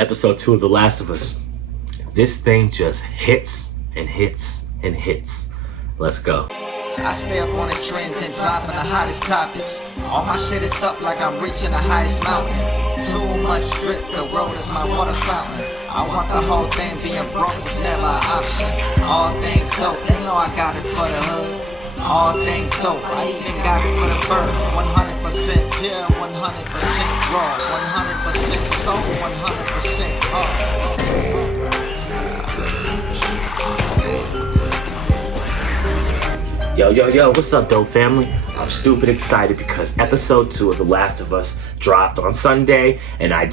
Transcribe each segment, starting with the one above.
Episode 2 of The Last of Us. This thing just hits and hits and hits. Let's go. I stay up on the trends and dropping the hottest topics. All my shit is up like I'm reaching the highest mountain. Too much drip, the world is my water fountain. I want the whole thing, being broke is never an option. All things dope, they know I got it for the hood. All things dope, I even got it for the birds. 100% pure, 100% raw, 100% soul, 100% art. Yo, what's up, dope family? I'm stupid excited because episode 2 of The Last of Us dropped on Sunday, and I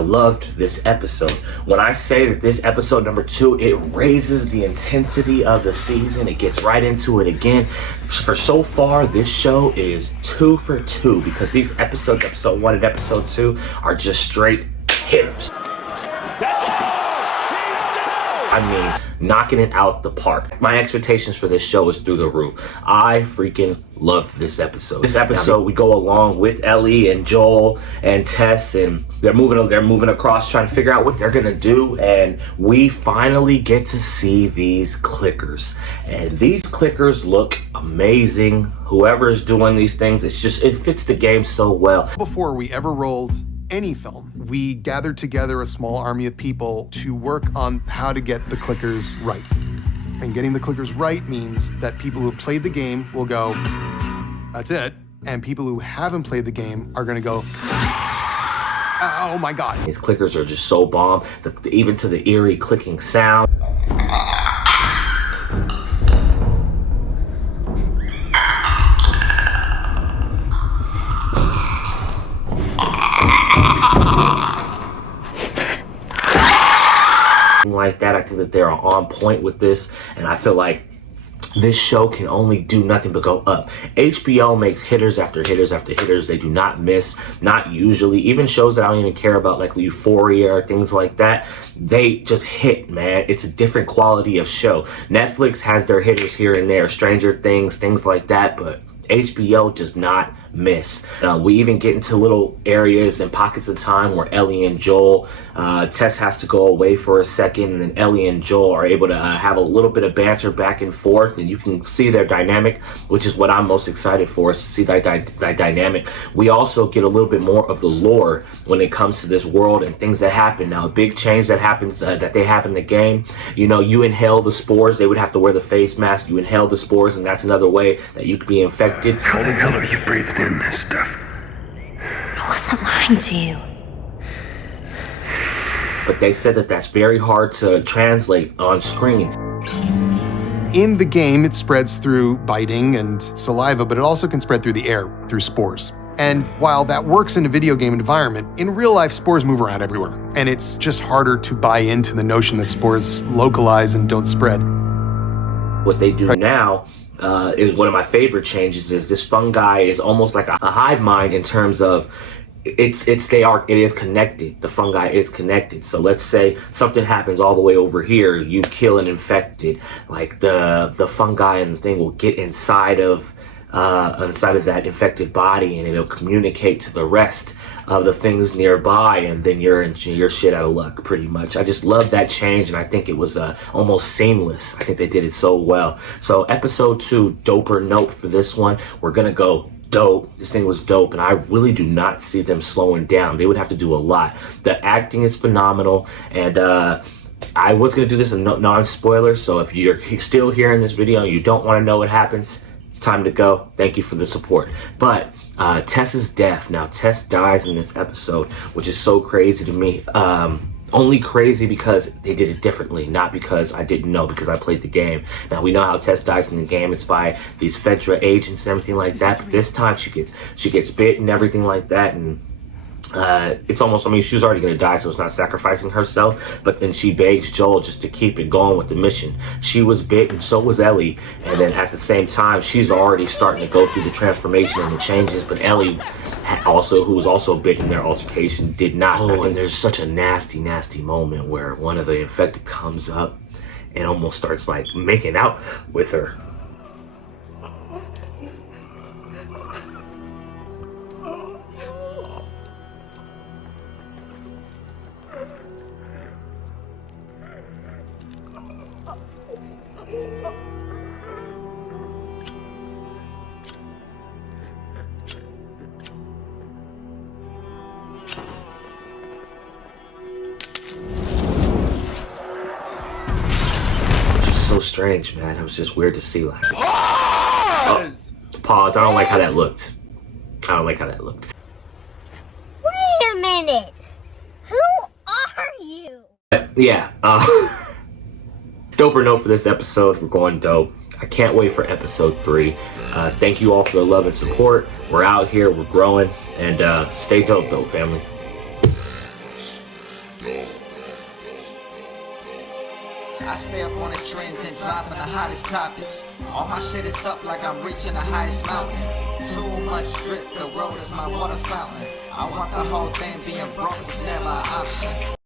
loved this episode. When I say that this episode number 2, it raises the intensity of the season. It gets right into it again. For so far, this show is 2 for 2 because these episodes, episode 1 and episode 2, are just straight hitters. I mean, knocking it out the park. My expectations for this show is through the roof. I freaking love this episode. This episode, we go along with Ellie and Joel and Tess, and they're moving across, trying to figure out what they're gonna do. And we finally get to see these clickers, and these clickers look amazing. Whoever is doing these things, it fits the game so well. Before we ever rolled any film, we gathered together a small army of people to work on how to get the clickers right. And getting the clickers right means that people who have played the game will go, that's it. And people who haven't played the game are gonna go, oh my God. These clickers are just so bomb, even to the eerie clicking sound. Like that, I think that they're on point with this, and I feel like this show can only do nothing but go up. HBO makes hitters after hitters after hitters. They do not miss, not usually. Even shows that I don't even care about, like Euphoria or things like that, they just hit, man. It's a different quality of show. Netflix has their hitters here and there, Stranger Things, things like that, but HBO does not miss. We even get into little areas and pockets of time where Ellie and Joel, Tess has to go away for a second, and then Ellie and Joel are able to have a little bit of banter back and forth, and you can see their dynamic, which is what I'm most excited for, is to see that dynamic. We also get a little bit more of the lore when it comes to this world and things that happen. Now, a big change that happens that they have in the game, you know, you inhale the spores, they would have to wear the face mask, you inhale the spores, and that's another way that you could be infected. How the hell are you breathing in this stuff? I wasn't lying to you. But they said that that's very hard to translate on screen. In the game, it spreads through biting and saliva, but it also can spread through the air, through spores. And while that works in a video game environment, in real life, spores move around everywhere. And it's just harder to buy into the notion that spores localize and don't spread. What they do now is one of my favorite changes. Is this fungi is almost like a hive mind in terms of it is connected. The fungi is connected. So let's say something happens all the way over here, you kill an infected, like the fungi and the thing will get inside of that infected body, and it'll communicate to the rest of the things nearby, and then you're shit out of luck, pretty much. I just love that change, and I think it was almost seamless. I think they did it so well. So episode 2, dope or nope for this one. We're gonna go dope. This thing was dope, and I really do not see them slowing down. They would have to do a lot. The acting is phenomenal, and I was gonna do this a non-spoiler, so if you're still here in this video and you don't want to know what happens, it's time to go. Thank you for the support. But Tess's death. Now, Tess dies in this episode, which is so crazy to me. Only crazy because they did it differently, not because I didn't know, because I played the game. Now, we know how Tess dies in the game. It's by these Fedra agents and everything like that. But this time she gets bit and everything like that, and it's almost, I mean, she was already gonna die, so it's not sacrificing herself, but then she begs Joel just to keep it going with the mission. She was bit, and so was Ellie, and then at the same time, she's already starting to go through the transformation and the changes, but Ellie who was also bitten in their altercation, did not. And there's such a nasty moment where one of the infected comes up and almost starts like making out with her. just so strange, man. It was just weird to see. Like, pause. Oh, pause. I don't like how that looked. I don't like how that looked. Wait a minute. Who are you? Yeah. Doper note for this episode. We're going dope. I can't wait for episode 3. Thank you all for the love and support. We're out here. We're growing. And stay dope, though, family. I stay up on the trends and dropping the hottest topics. All my shit is up like I'm reaching the highest mountain. Too much drip, the road is my water fountain. I want the whole thing being broke, it's never an option.